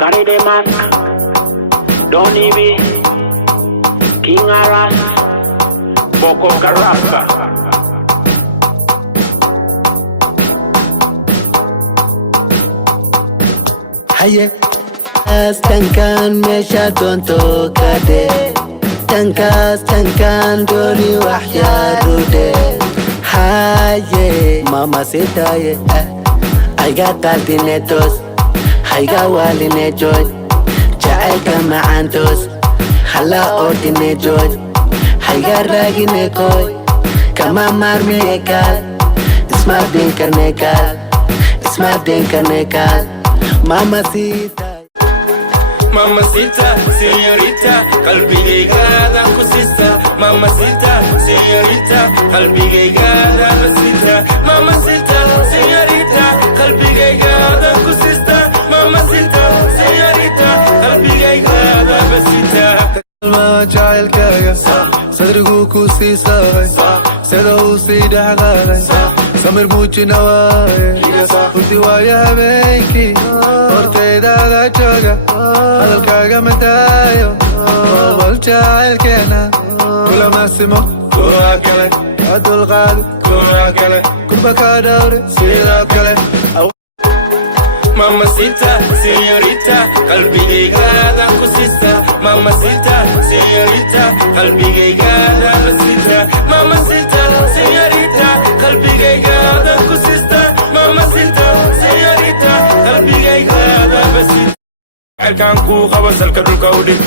Carry the mask, don't even King Aras, Boko Karaka. Haye, tankan mesha tonto kade, tankan doni wahya rude. Haye, mama sitaye, I got altinetos, I got walinejoy, jaeka maantos, hala ordinejoy, I got raginekoy, kama marmi ekal, isma dinkarnekal, isma dinkarnekal. Mamacita, señorita, qalbigayga kusista. Mamacita, señorita, qalbigayga basita. Mamacita, señorita, qalbigayga kusista. Mamacita, señorita, qalbigayga basita. ما جعلك صدرك وسيساي سدو سيدحغاي سمر بوجي نواي ودي ويا بيكي hortayda jooga hadalkaaga madaayo wal jacaylkeena kula maasimo kuwa kale adulqaadi kuwa kale kulba ka dhawri sidoo kale. Mamacita, señorita, qalbigayga kusista. Mamacita, señorita, qalbigayga basita. Mamacita, señorita, qalbigayga kusista. Mamacita, señorita, qalbigayga basita. Alkan ku qabasal ka dhulka u dhig.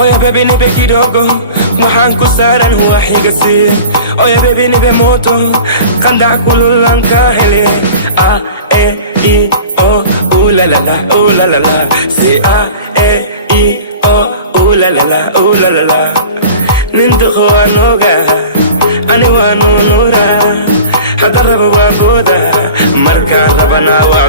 Oya baby nibe kidogo waxaan ku saaran huwa xigasi. Oya baby nibe moto qandac kululan ka hele. Ah eh i oh ooh la la la, ooh la la la. Say ah eh i oh ooh la la la, ooh la la la. Nintu khwanoga ani wanunura hadaraba waboda marka rabana wa